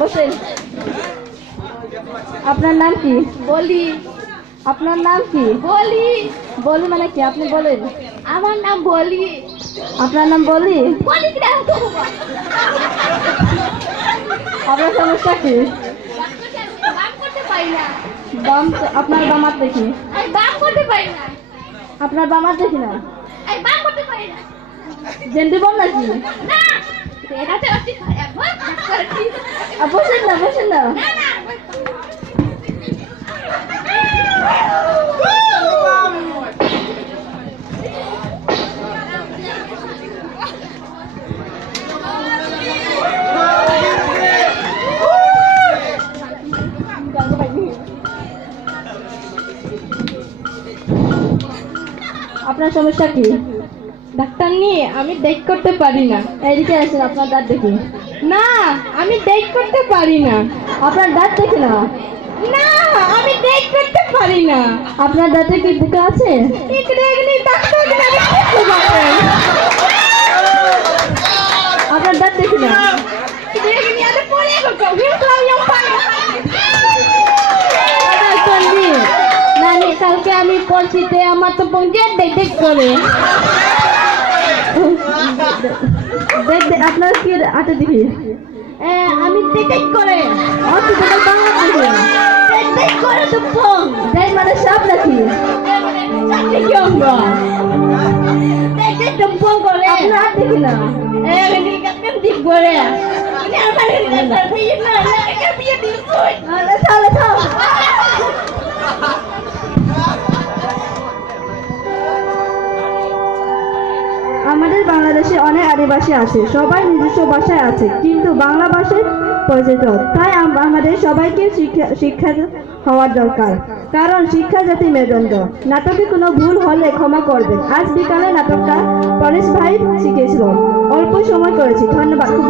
বসেন। আপনার নাম কি? বলি। আপনার নাম কি? বলি। বলি মানে কি? আপনি বলেন। আমার নাম বলি। আপনার নাম বলি? বলি কি নাম তো বাবা? আপনার সমস্যা কি? বাম করতে পারি না। বাম? আপনার বামার দেখি। আমি বাম করতে পারি না। আপনার বামার দেখি না। আমি বাম করতে পারি না। জেন্দি বল নাকি? না এটাতে অতি খারাপ করছি। বসেন না, বসেন না। না না আপনার সমস্যা কি? ডাক্তার নিয়ে আমি দেখ করতে পারি না। এইদিকে আসেন, আপনার দাঁত দেখি। না আমি দেখ করতে পারি না। আপনার দাঁত দেখি না। না আমি দেখ করতে পারি না। আপনার দাঁতে কি বুকে আছে? ঠিক দেখনি ডাক্তার কি দেখতে পারেন? আপনার দাঁত দেখি না। দেখনি আরে পড়ে গো ভিতরে ইয়া পানি। চন্ডি নানি, কালকে আমি পড়ছিতে আমার তো পৌঁছে দেখ করে দেখ আপনার কি আছে দেখি। আমি দেখ করে হসপিটাল বাংলা দেখি। দেখ করে তো পং দেখ মানে সব নাকি চাকরি কি আমরা দেখ তো পং করে আপনার দেখি না। এখানে কাটন ঠিক করে ini apa ini dasar biar lah mereka biar diikut তাহলে থাম। আমাদের বাংলাদেশে অনেক আদিবাসী আছে, সবাই নিজস্ব ভাষায় আছে, কিন্তু বাংলা ভাষায় পরিচিত। তাই আমাদের সবাইকে শিক্ষা হওয়ার দরকার, কারণ শিক্ষা জাতি মেরুদণ্ড। নাটকে কোনো ভুল হলে ক্ষমা করবেন। আজ বিকালে নাটকটা পরেশ ভাই শিখেছিল, অল্প সময় করেছি। ধন্যবাদ। খুব